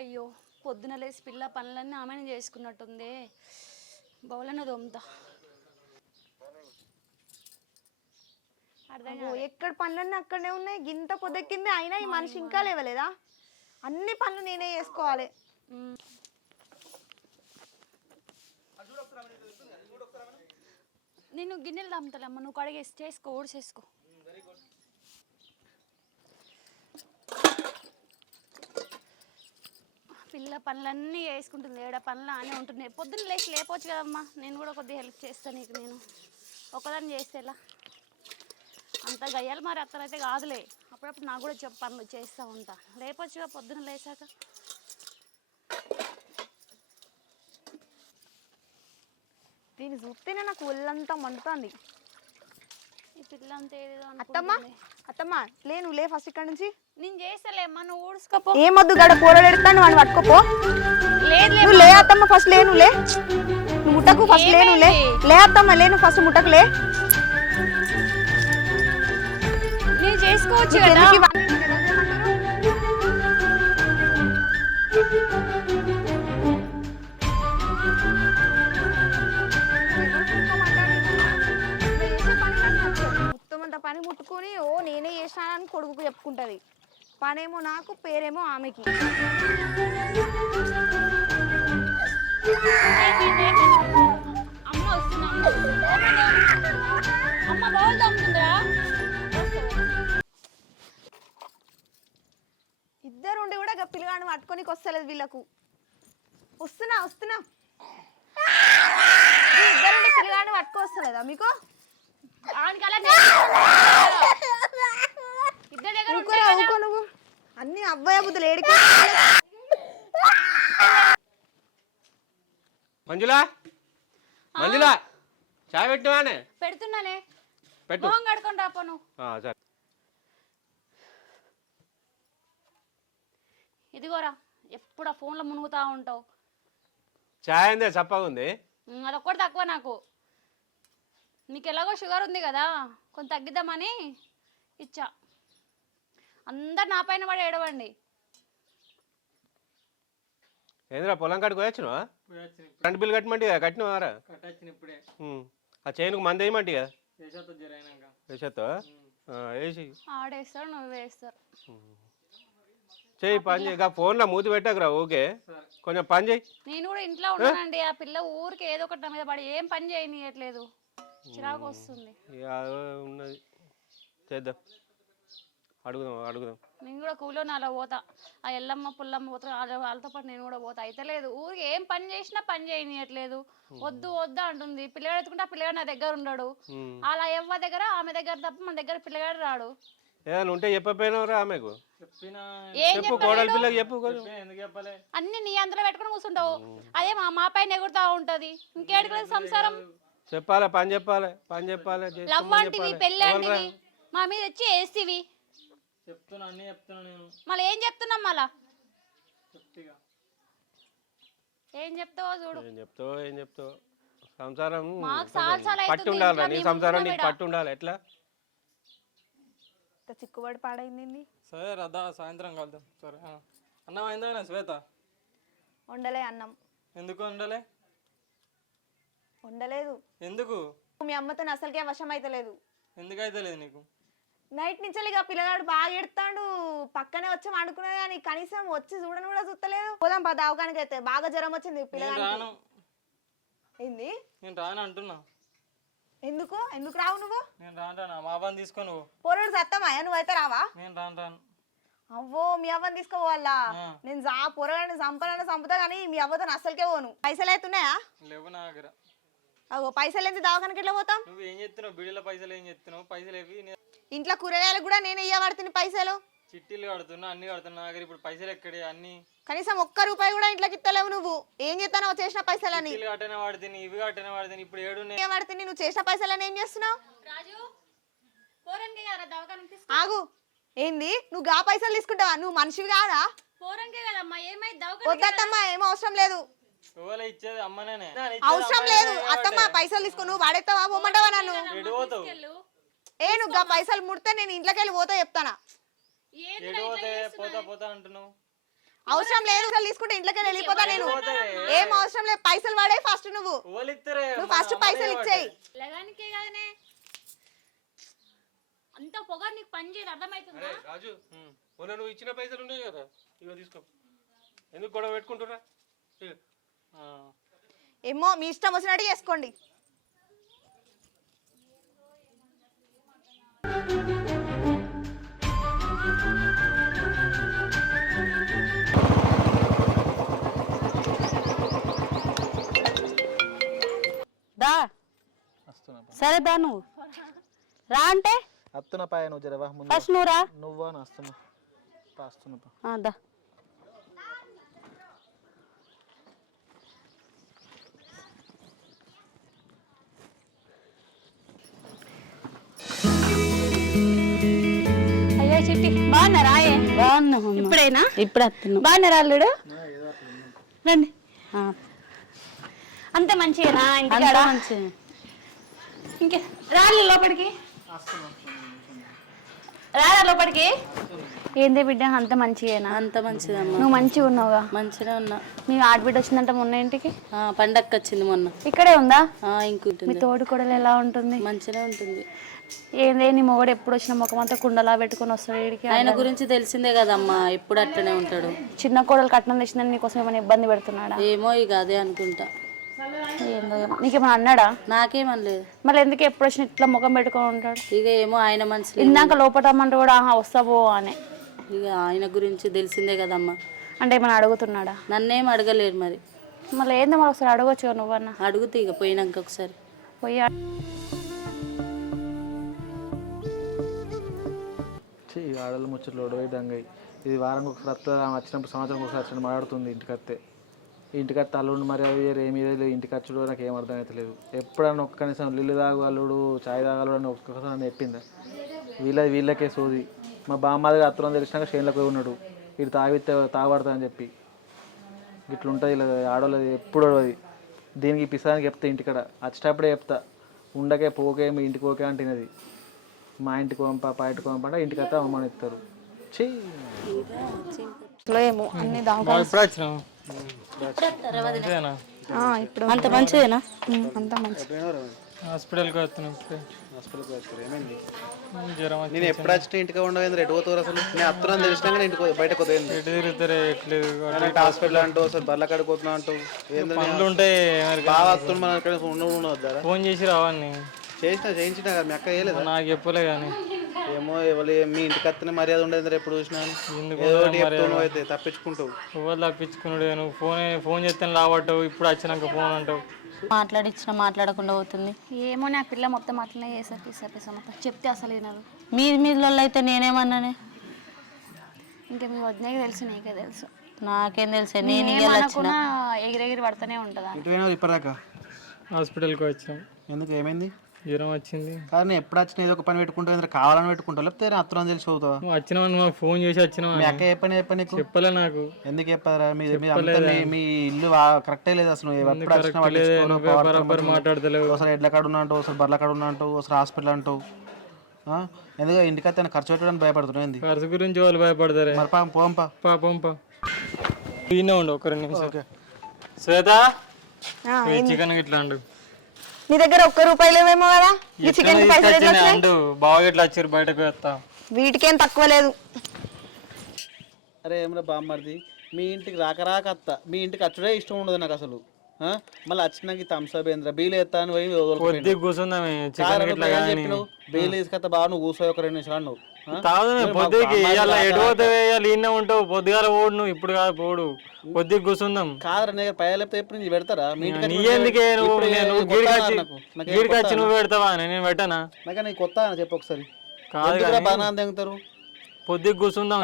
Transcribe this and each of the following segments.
అయ్యో పొద్దున లేసి పిల్ల పనులన్నీ ఆమెనే చేసుకున్నట్టుంది. బౌలన్న దొమ్ముతా. ఎక్కడ పనులన్నీ అక్కడనే ఉన్నాయి. గింత పొద్దెక్కింది అయినా ఈ మనిషి ఇంకా లేవలేదా? అన్ని పనులు నేనే చేసుకోవాలి. నేను గిన్నెలు దమ్ముతాలమ్మ, నువ్వు కడిగేసి చేసుకో, ఊడి చేసుకో. పిల్ల పనులన్నీ వేసుకుంటుంది. ఏడ పనులు అనే ఉంటున్నాయి. పొద్దున్న లేచి లేపవచ్చు కదమ్మా, నేను కూడా కొద్దిగా హెల్ప్ చేస్తాను నీకు. నేను ఒకదాన్ని చేస్తే ఎలా? అంత గయ్యాలి మరి అత్తనైతే కాదులే. అప్పుడప్పుడు నాకు కూడా చెప్పు, పనులు చేస్తూ ఉంటా. లేపొచ్చుగా పొద్దున్న లేచాక. దీన్ని చూస్తేనే నాకు ఒళ్ళంతా మండుతుంది. ఈ పిల్ల అంతా ఏదేదో అత్తమ్మా అత్తమ్మా లేను లే ఫస్ట్ ఇక్కడ నుంచి. నేను చేస్తలేమ్మా, నువ్వు ఊడ్చుకోపో. ఏమొద్దు గడ కూరలు ఎడతాను వాడిని పట్టుకోపో. లేదు లే అత్తమ్మ ఫస్ట్ లేను లే. నువ్వు ముట్టకు ఫస్ట్ లేను లే. లే అత్తమ్మ లేను ఫస్ట్ ముట్టకు లే. నేను చేసుకోవచ్చు కదా. పని ముట్టుకొని ఓ నేనే చేసానని కొడుకు చెప్పుకుంటది. పనేమో నాకు, పేరేమో ఆమెకి. ఇద్దరుండి కూడా పిల్లగాడు పట్టుకోనికి వస్తలేదు వీళ్ళకు. వస్తున్నా ఇద్దరుండి పిల్లగాడు పట్టుకొస్తలేదా మీకు? నువ్వు అన్ని అబ్బాయి బుద్ధులు ఏడికి. మంజులా మంజులా చాయ్ పెట్టినావానే? పెడుతున్నానే, పెట్టు. మొహం కడుకొని రాపో నువ్వు. సరే ఇదిగోరా, ఎప్పుడు ఆ ఫోన్లో మునుగుతా ఉంటావు. చాయ్ అందే చప్పగా ఉంది. అదొక్కటి తక్కువ నాకు. నీకు ఎలాగో షుగర్ ఉంది కదా, కొంచెం తగ్గిద్దామని ఇచ్చా. అందరు నా పైన పడి ఏడవండి. ఏంద్రా పొలం కాడికి పోయొచ్చునా? కరెంట్ బిల్ కట్టమంటే కట్టినవారా? ఆ చైన్కు మంది వేయమంటే వేసేస్తా. వేసి ఆడేస్తాడు, నువ్వు వేస్తారు. చెయ్యి పని చేయి. ఫోన్లో మూతి పెట్టకురా. ఓకే కొంచెం పని చేయి. నేను కూడా ఇంట్లో ఉన్నానండి. ఆ పిల్ల ఊరికి ఏదో ఒకటి నా మీద పడి ఏం పని చేయనియట్లేదు. చిరాకు వస్తుంది. ఉన్నది చేద్దాం, అడుగుదాం. నేను కూడా కూలోని అలా పోతా. ఆ ఎల్లమ్మ పుల్లమ్మ పోతా, వాళ్ళతో పాటు నేను కూడా పోతా. అయితే లేదు, ఊరికి ఏం పని చేసినా పని చేయనియట్లేదు. వద్దు అంటుంది. పిల్లగాడు ఎత్తుకుంటే ఆ పిల్లగాడు నా దగ్గర ఉండడు. అలా ఎవ్వ దగ్గర ఆమె దగ్గర తప్ప మన దగ్గర పిల్లగాడు రాడు. ఏదైనా ఉంటే చెప్పపోయినవరా ఆమెకు? అన్ని నీ అందరూ పెట్టుకుని కూర్చుంటావు. అదే మా పైన ఎగురుతా ఉంటది. ఇంకేడుకు సంసారం. చెప్పాలి, పని చెప్పాలి. లవ్ అంటివి, పెళ్ళి అంటివి, మా మీద వచ్చి వేసివి. మళ్ళీ ఏం చెప్తున్నాం? మళ్ళా ఏం చెప్తావో చూడు. ఏం చెప్తావు? సంసారం పట్టు ఉండాలి. నీ సంసారం నీకు పట్టు ఉండాలి. ఎట్లా చిక్కుబడి పాడైంది. సరే రదా సాయంత్రం కలుద్దాం. సరే అన్నం అయిందా శ్వేత? వండలే అన్నం. ఎందుకు వండలే? వండలేదు. ఎందుకు? మీ అమ్మతో అసలుకే వశం అయితే లేదు. ఎందుకు అయితే లేదు నీకు? నైట్ నుంచి ఇక పిల్లగాడు బాగా ఎడతాడు. పక్కనే వచ్చి వండుకునేది కానీ కనీసం వచ్చి చూడని కూడా చూస్తలేదు. పోదాం పా దవాఖానికి. అయితే బాగా జ్వరం వచ్చింది పిల్లగాడు. ఏంది? నేను రాను అంటున్నా. ఎందుకు రావు నువ్వు? నేను రాను. మా అవ్వని తీసుకో. నువ్వు పొరడు సత్తమాయా? నువ్వైతే రావా? నేను రాను. అవ్వో మీ అవ్వని తీసుకోవాలా? నేను పొరగాడిని చంపుతా కానీ మీ అవ్వతో అసలుకే పోను. పైసలు అవుతున్నాయా? లేవు నా దగ్గర. అగో పైసలు ఎంత దవాఖానికి ఎట్లా పోతాం? నువ్వు ఏం చెప్తున్నావు? బిడ్డల పైసలు ఏం చెప్తున్నావు? పైసలు ఏవి? ఇంట్లో కూరగాయలు కూడా నేను ఇయ్యబడుతుంది పైసలు. చిట్టీలు కడుతున్నా, అన్ని కడుతున్నా. నా దగ్గర ఇప్పుడు పైసలు ఎక్కడే? అన్ని కనీసం ఒక్క రూపాయి కూడా ఇంట్లోకి ఇస్తలేవు. నువ్వు ఏం చేస్తావు చేసిన పైసలని? కట్టనే వాడుతుంది, ఇవి కట్టనే వాడుతుంది. ఇప్పుడు వాడుతుంది. నువ్వు చేసిన పైసలని ఏం చేస్తున్నావు? ఆగు. ఏంది నువ్వు గా పైసలు తీసుకుంటావా? నువ్వు మనిషివి కాదా? వద్దమ్మా, ఏం అవసరం లేదు. అవసరం లేదు అత్తమ్మ. పైసలు తీసుకో. నువ్వు వాడేస్తావా? పోమంటావా నన్ను? నువ్వు పైసలు ముడితే నేను ఇంట్లోకి వెళ్ళి పోతా చెప్తానా? అవసరం లేదు, అసలు తీసుకుంటే ఇంట్లోకి వెళ్ళిపోతా నేను. ఏం అవసరం లేదు, పైసలు వాడే ఫస్ట్. నువ్వు ఫస్ట్ పైసలు ఇచ్చేయి. లగానికే కదనే అంత పొగరు నీకు పని చేయదు, అర్థమవుతుందా? రాజు మొన్న నువ్వు ఇచ్చిన పైసలు ఉన్నాయి కదా, ఇగో తీసుకో. ఎందుకు గొడవ పెట్టుకుంటున్నా? ఏమో మీ ఇష్టం వచ్చినట్టు చేసుకోండి. దా సరే దా, నువ్వు రా అంటే అత్తున పాయ నువ్వు జరవా ముందు. ఫస్ట్ నువ్వు రా. నువ్వా వస్తున్నా వస్తున్నా. దా అయ్యో చిట్టి బాగున్నారా? బాగున్నా. ఇప్పుడైనా ఇప్పుడు వస్తున్నావు. బాగున్నారా అల్లుడు? రండి. అంత మంచిగా ఇంటికాడ మంచిగా. ఇంకే రాళ్ళు లోపలికి రారా లోపలికి. ఏంది బిడ్డ అంత మంచిగా? అంత మంచిదమ్మా. నువ్వు మంచిగా ఉన్నావుగా? మంచిగా ఉన్నా. మీ ఆడబిడ్డ వచ్చిందంట మొన్న ఇంటికి. పండగకి వచ్చింది మొన్న. ఇక్కడే ఉందా? మీ ఇంకుంటుంది. తోడు కొడలు ఎలా ఉంటుంది? మంచిగా ఉంటుంది. ఏందే నీ మొగడు ఎప్పుడు వచ్చిన ముఖం అంతా కుండలా పెట్టుకొని వస్తాడు వీడికి. ఆయన గురించి తెలిసిందే కదమ్మా, ఎప్పుడు అట్లనే ఉంటాడు. చిన్న కోడలు కట్నం తెచ్చిందని నీకోసం ఏమైనా ఇబ్బంది పెడుతున్నాడా? ఏమో ఇక అదే అనుకుంటా. ఏందో ఏమో. నీకేమైనా అన్నాడా? నాకేమనలేదు. మళ్ళీ ఎందుకు ఎప్పుడు వచ్చిన ఇట్లా ముఖం పెట్టుకొని ఉంటాడు? ఇక ఏమో ఆయన మనసులో ఇందాక లోపటమ్మంటే కూడా ఆహా వస్తావో అని. ఇక ఆయన గురించి తెలిసిందే కదమ్మా. అంటే ఏమైనా అడుగుతున్నాడా? నన్నేం అడగలేడు మరి. మళ్ళీ ఏందో మరి ఒకసారి అడగచ్చు నువ్వన్నా. అడుగుతా ఇక పోయినాక ఒకసారి పోయి ఆడలు ముచ్చట్లు ఒడవై దంగై. ఇది వారానికి ఒకసారి వచ్చినప్పుడు సంవత్సరం ఒకసారి వచ్చిన మాట్లాడుతుంది. ఇంటికి వస్తే అల్లుడు మరి అవి ఏమీ లేదు. ఇంటికి వచ్చుడు నాకు ఏం అర్థం అవుతలేదు. ఎప్పుడన్నా ఒక్క కనీసం నీళ్ళు తాగు అల్లుడు, చాయ్ తాగలు అని ఒక్కసారి నన్ను చెప్పిందా? వీళ్ళకే సోది. మా బామ్మది అత్తరం తెలిసినాక షేన్లకు పోయి ఉన్నాడు. ఇటు తాగబడతా అని చెప్పి ఇట్లా ఉంటుంది. ఇలా ఆడోళ్ళది ఎప్పుడు అది. దీనికి పిసానికి చెప్తా ఇంటికాడ వచ్చేటప్పుడే చెప్తా. ఉండకే పోకే మీ ఇంటికి పోకే అంటున్నది. మా ఇంటికి పంప ఇంటికి పంప అంటే ఇంటికి వస్తే అమ్మని ఇస్తారు. ఏమో అన్ని ఇప్పుడు అంత మంచిదేనా? అంత మంచి. హాస్పిటల్కి వస్తున్నాం. నేను ఎప్పుడు వచ్చిన ఇంటికి ఉండవు ఎటు పోతారు అసలు? నేను అత్తరం తెలిసినాక ఇంటికి బయటకు హాస్పిటల్ అంటూ అసలు బర్ల కాడికి పోతున్నా అంటావు. బాగా వస్తుంది మన ఇక్కడ ఉండవద్దారా? ఫోన్ చేసి రావాలని చేయించిన కదా మీ అక్క వేయలేదు. నాకు చెప్పలే కానీ ఏమో ఎవరు మీ ఇంటికి వస్తేనే మర్యాద ఉండేది. ఎప్పుడు చూసినాను అయితే తప్పించుకుంటావు. ఎవరు తప్పించుకున్నాడు? నువ్వు ఫోన్ చేస్తే రావట్టావు, ఇప్పుడు వచ్చినాక ఫోన్ అంటావు. మాట్లాడిచ్చినా మాట్లాడకుండా పోతుంది. ఏమో నా పిల్ల మొత్తం అట్లనే చేసారు మొత్తం చెప్తే అసలు వినదు. మీలో అయితే నేనేమన్నానే? ఇంకా మీ వదినకి తెలుసు, నీకే తెలుసు. నాకేం తెలుసా? నేను ఎగిరెగిరి పడుతూనే ఉంటుందా? ఇప్పటిదాకా హాస్పిటల్కి వచ్చాం. ఎందుకు ఏమైంది? జ్వరం వచ్చింది. కానీ ఎప్పుడు వచ్చినా ఏదో ఒక పని పెట్టుకుంటావు. కావాలని పెట్టుకుంటావు లేకపోతే అత్తరం తెలిసి చదువుతావా? నువ్వు వచ్చినావు, మాకు ఫోన్ చేసి వచ్చినావు. మీ అక్క చెప్పని చెప్పలే నాకు. ఎందుకు చెప్పారా? మీ ఇల్లు కరెక్టే లేదు అసలు. ఎప్పుడు మాట్లాడతలేవు. ఒకసారి ఎడ్ల కాడ ఉన్నా అంటావు, ఒకసారి బర్ల కాడ ఉన్నా అంటావు, ఒకసారి హాస్పిటల్ అంటావు. ఎందుకు ఇంటికైతే ఖర్చు పెట్టడానికి భయపడుతున్నావు? ఏంది ఖర్చు గురించి వాళ్ళు భయపడతారు. మరి పోంపా ఈయన ఉండు ఒక 2 నిమిషాలు. శ్వేత చికెన్ ఇట్లా అండు. నీ దగ్గర ₹1 లేవేమో కదా? ఈ చికెన్ అండు బాగా ఎట్లా వచ్చారు బయటకు వస్తా. వీటికేం తక్కువ లేదు. అరే ఏమన్నా బామ్మర్ది, మీ ఇంటికి రాక అత్త. మీ ఇంటికి వచ్చుడే ఇష్టం ఉండదు నాకు అసలు. మళ్ళీ వచ్చినాక తంసప్ ఏంద్ర బీలు ఎత్తా అని పోయి కూర్చుందామే. చెప్పినావు బీలు తీసుకొస్తా బాగా నువ్వు కూర్చో ఒక 2 నిమిషాలు నువ్వు. పొద్దుకి ఈయన ఉంటావు. పొద్దుగాల పోడు నువ్వు, ఇప్పుడు కాదు పోడు. పొద్దుకి కూర్చుందాం. కాదరా పైలేపితే ఎప్పుడు నుంచి పెడతారా? నీ ఎందుకే గీడికి వచ్చి నువ్వు పెడతావా? నేను పెట్టానా? నాకు నీకు కొత్త అని చెప్పి ఒకసారి. కాదు బాగా తెగుతారు. పొద్దుకి కూర్చుందాం.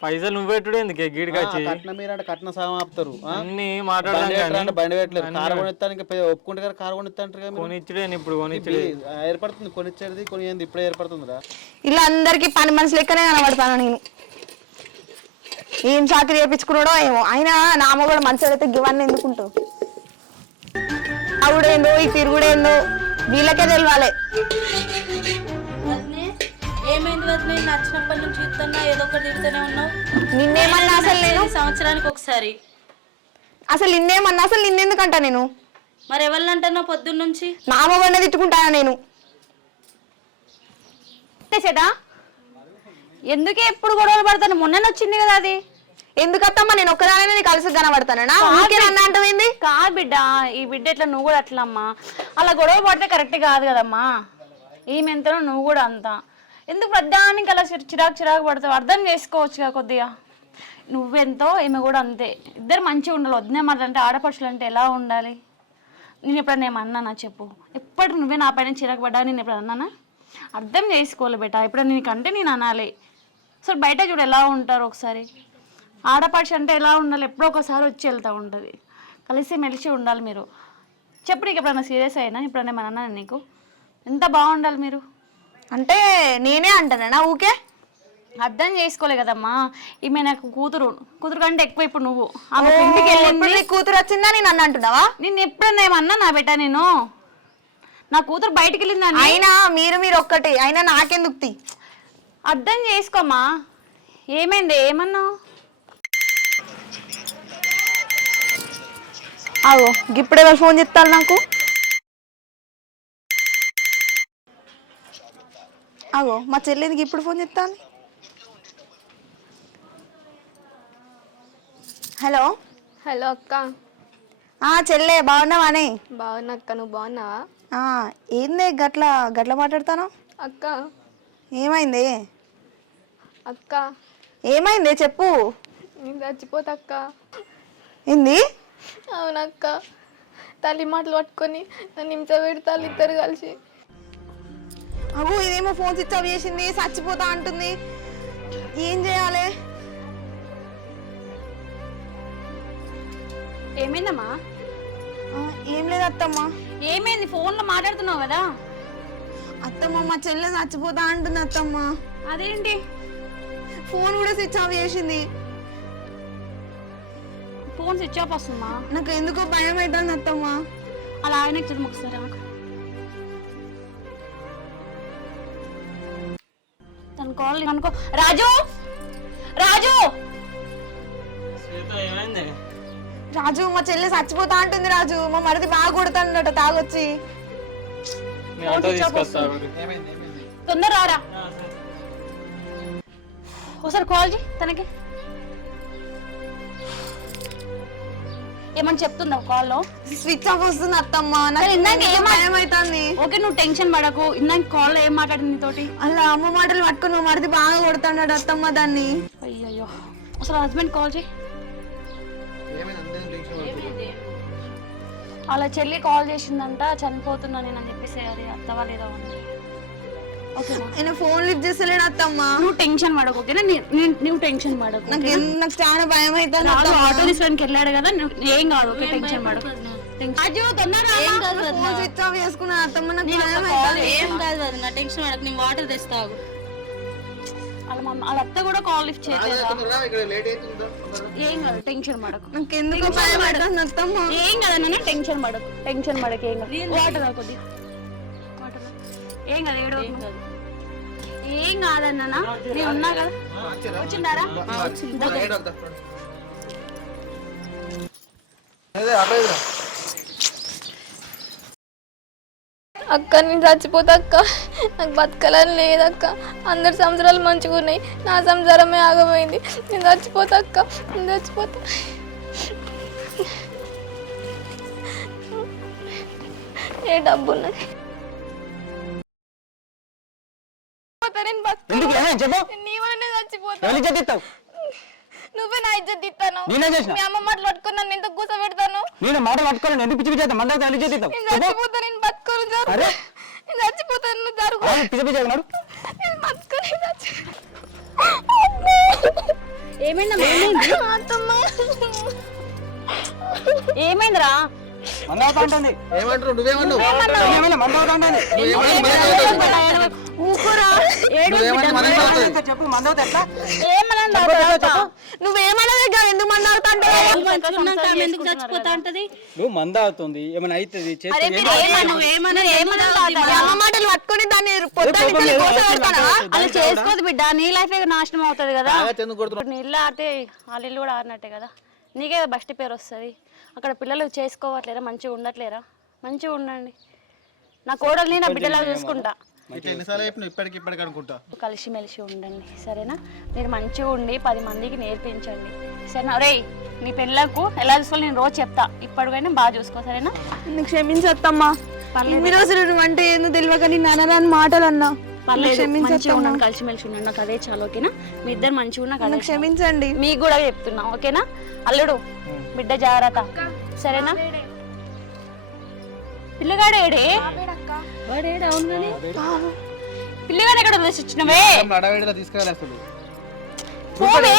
పైసలు నువ్వు పెట్టుడు ఎందుకే గీడికి వచ్చి? కట్న మీరంటే కట్న సాగం ఆపుతారు. అన్ని మాట్లాడాలి. బండి పెట్టలేదు. కారు కొనిస్తాను ఒప్పుకుంటే కదా కారు కొనిస్తాంటారు. కొనిచ్చుడే ఇప్పుడు కొనిచ్చుడే ఏర్పడుతుంది. కొనిచ్చేది కొని ఇప్పుడే ఏర్పడుతుందిరా. ఇలా అందరికి పని మనిషి లెక్కనే కనబడతాను నేను. ఏం చాకరీ చేయించుకున్నాడో ఏమో. అయినా నామ కూడా మంచిగా అయితే గివన్నీ ఎందుకుంటావు? ఆవిడేందో ఈ తిరుగుడేందో వీళ్ళకే తెలియాలి. ఏమైంది వదిలే? నచ్చినప్పటి నుంచి చూస్తున్నా ఏదో ఒకటి తిడుతూనే ఉన్నావు. నిన్నేమన్నా అసలు సంవత్సరానికి ఒకసారి. అసలు నిన్నేమన్నా, అసలు నిన్నెందుకంటా నేను? మరి ఎవరిని అంటున్నావు పొద్దున్న నుంచి? నా మొగనే తిట్టుకుంటానా నేను? చేటా ఎందుకే ఎప్పుడు గొడవలు పడతాను? మొన్న వచ్చింది కదా అది. ఎందుకత్తమ్మా నేను ఒక్కదానే నీకు కలిసి కనబడతానా? ఊరికే నన్ను అంటవింది? కాదు బిడ్డ, ఈ బిడ్డ ఎట్లా నువ్వు కూడా అట్లా అమ్మా. అలా గొడవ పడితే కరెక్ట్ కాదు కదమ్మా. ఈమె ఎంతనో నువ్వు కూడా అంత. ఎందుకు ప్రధానికి అలా చిరాకు పడతావు? అర్థం చేసుకోవచ్చుగా కొద్దిగా. నువ్వెంతో ఈమె కూడా అంతే. ఇద్దరు మంచిగా ఉండాలి. వదిన మాటలంటే ఆడపడుచులు అంటే ఎలా ఉండాలి? నేను ఎప్పుడన్నా ఏమన్నానా చెప్పు? ఎప్పటికి నువ్వే నా పైన చిరాకు పడ్డా నేను ఎప్పుడు అన్నానా? అర్థం చేసుకోవాలి బేట. ఇప్పుడు నీకంటే నేను అనాలి. అసలు బయట చూడు ఎలా ఉంటారు ఒకసారి. ఆడపడుచు అంటే ఎలా ఉండాలి? ఎప్పుడో ఒకసారి వచ్చి వెళ్తూ ఉంటుంది. కలిసి మెలిసి ఉండాలి మీరు. చెప్పు, నీకు ఎప్పుడన్నా సీరియస్ అయినా? ఎప్పుడన్నా ఏమన్నా అన్నాను నీకు? ఎంత బాగుండాలి మీరు. అంటే నేనే అంటానా ఊకే? అర్థం చేసుకోలే కదమ్మా. ఈమె నాకు కూతురు కంటే ఎక్కువ ఇప్పుడు నువ్వు. ఆమె ఇంటికి వెళ్ళింది. కూతురు వచ్చిందా నేను అన్న అంటున్నావా? నేను ఎప్పుడన్నా ఏమన్నా నా బేట? నేను నా కూతురు బయటికి వెళ్ళిందని. అయినా మీరు ఒక్కటి, అయినా నాకెందుకు తీ? అర్థం చేసుకోమ్మా. ఏమైంది? ఏమన్నావు? అగో ఇప్పుడే వాళ్ళు ఫోన్ చేస్తారు నాకు. అగో మా చెల్లికి ఇప్పుడు ఫోన్ చేస్తాను. హలో హలో అక్క. చెల్లె బాగున్నావానే? బాగున్నా అక్క, నువ్వు బాగున్నావా? ఏందే గట్ల మాట్లాడతాను? అక్క ఏమైంది? అక్క ఏమైంది చెప్పు. నేను చచ్చిపోతా అక్క. ఏంది? అవునక్క, తల్లి మాటలు పట్టుకొని నన్ను హింస పెడతారు ఇద్దరు కలిసి. అగో ఇదేమో ఫోన్ స్విచ్ ఆఫ్ చేసింది, చచ్చిపోతా అంటుంది. ఏం చేయాలి? ఏమైందమ్మా? ఏం లేదు అత్తమ్మ. ఏమైంది? ఫోన్లో మాట్లాడుతున్నావు కదా. అత్తమ్మ మా చెల్లె చచ్చిపోతా అంటుంది అత్తమ్మ. అదేంటి? ఫోన్ కూడా స్విచ్ ఆఫ్ చేసింది. ఫోన్ స్విచ్ ఆఫ్ వస్తుందా? నాకు ఎందుకో భయం అవుతుంది అత్తమ్మ. అలా ఆయన చదువు ఒకసారి నాకు. తను కాల్ అనుకో. రాజు రాజు రాజు మా చెల్లె చచ్చిపోతా అంటుంది. రాజు మా మరిది బాగా కొడతాడట తాగొచ్చి. తొందర రారా. ఒకసారి కాల్ చేయి తనకి. ఏమని చెప్తుందా కాల్లో? స్విచ్ ఆఫ్ వస్తుంది అత్తమ్మ. నాకు భయం అవుతుంది. ఓకే, నువ్వు టెన్షన్ పడకు. ఇందాక కాల్లో ఏం మాట్లాడింది నీతోటి? అలా అమ్మ మాటలు పట్టుకుని మా మరిది బాగా కొడతాడు అత్తమ్మ దాన్ని. అయ్యయ్యో, అసలు హస్బెండ్ కాల్ చేయి. అలా చెల్లి కాల్ చేసిందంట, చనిపోతున్నా నేను అని చెప్పేసి. అది అత్తవా లేదా? ఓకేనా? ఆయన ఫోన్ లిఫ్ట్ చేస్తలేడు అత్తమ్మ. నువ్వు టెన్షన్ పడకు, ఓకేనా? నువ్వు టెన్షన్ పడకు. నాకు చాలా భయం అవుతుంది. ఆటో తీసుకోవడానికి వెళ్ళాడు కదా, ఏం కాదు. ఓకే, టెన్షన్ పడకు. ఫోన్ స్విచ్ ఆఫ్ చేసుకున్నా అత్తమ్మ. నాకు ఏం కాదు అది, నా టెన్షన్ పడకు. నేను వాటర్ తెస్తాగు. వాళ్ళ అత్త కూడా కాల్ లిఫ్ట్ చేయలేదు. ఏం కాదు, టెన్షన్ పడకు. నాకు ఎందుకు భయం అవుతుంది అత్తమ్మ. ఏం కాదు నాన్న, టెన్షన్ పడకు. టెన్షన్ పడకు. ఏం కాదు. వాటర్ కొద్దిగా ఏం కాదు. ఏడో ఏం కాదన్నా, నేను ఉన్నా కదా. వచ్చిండారా? అక్క నేను చచ్చిపోతా అక్క. నాకు బతకాలని లేదక్క. అందరి సంవత్సరాలు మంచిగా ఉన్నాయి, నా సంసారమే ఆగమైంది. నేను చచ్చిపోతా అక్క, నేను చచ్చిపోతా. ఏ డబ్బు ఉన్నది? నువ్వే నా ఇజ్జత్ ఇస్తాను. మీ అమ్మ మాటలు పట్టుకుని నన్ను ఎంత కూస పెడతాను? నేను మాట పట్టుకోను. ఎందుకు పిచ్చి పిచ్చి మళ్ళీ ఇజ్జత్ ఇస్తావు? నేను చచ్చిపోతా, నేను బతుకోను. నేను చచ్చిపోతాను, నువ్వు జరుగు. పిచ్చి పిచ్చి నేను బతుకోని ఏమైందమ్మా? ఏమైందిరా? ఏమంటారు? నువ్వేమన్నావు? ఊకే ఊరుకోరా. నువ్వేమన్నది ఎందుకు మందాడుతుంటే ఎందుకు చచ్చిపోతా అంటది నువ్వు మంద అవుతుంది ఏమైనా అవుతుంది అమ్మ మాటలు పట్టుకొని దాన్ని పొద్దున్న అలా చేసుకోదు బిడ్డ, నీ లైఫ్ నాశనం అవుతుంది కదా. ఇప్పుడు నీ ఇల్లు ఆడితే వాళ్ళ ఇల్లు కూడా ఆడినట్టే కదా, నీకే బస్ట్ పేరు వస్తుంది. అక్కడ పిల్లలు చేసుకోవట్లేరా, మంచిగా ఉండట్లేరా? మంచిగా ఉండండి. నా కోడల్ని నా బిడ్డలా చూసుకుంటా. ఇప్పటికి అనుకుంటా. కలిసిమెలిసి ఉండండి సరేనా? మీరు మంచిగా ఉండి 10 మందికి నేర్పించండి సరేనా? రేయ్ నీ పెళ్ళకు ఎలా చూసుకోవాలి నేను రోజు చెప్తా, ఇప్పటికైనా బాగా చూసుకో సరేనా? నీకు క్షమించత్తమ్మా, ఇన్ని రోజులు నువ్వు అంటే ఏందో తెలియక నీ నాన్నరాని మాటలు అన్నా. మంచిగా ఉండండి, కలిసిమెలిసి ఉండండి, నాకు అదే చాలా ఓకేనా? మీ ఇద్దరు మంచిగా ఉన్నా క్షమించండి. మీకు కూడా చెప్తున్నా ఓకేనా? అల్లుడు బిడ్డ జాగ్రత్త సరేనా? పిల్లగాడు ఏడే? వాడేడు అవును కానీ పిల్లగాడు ఎక్కడ వదిలేసి వచ్చినవే? అడవిలో తీసుకెళ్ళాలి అసలు. పోవే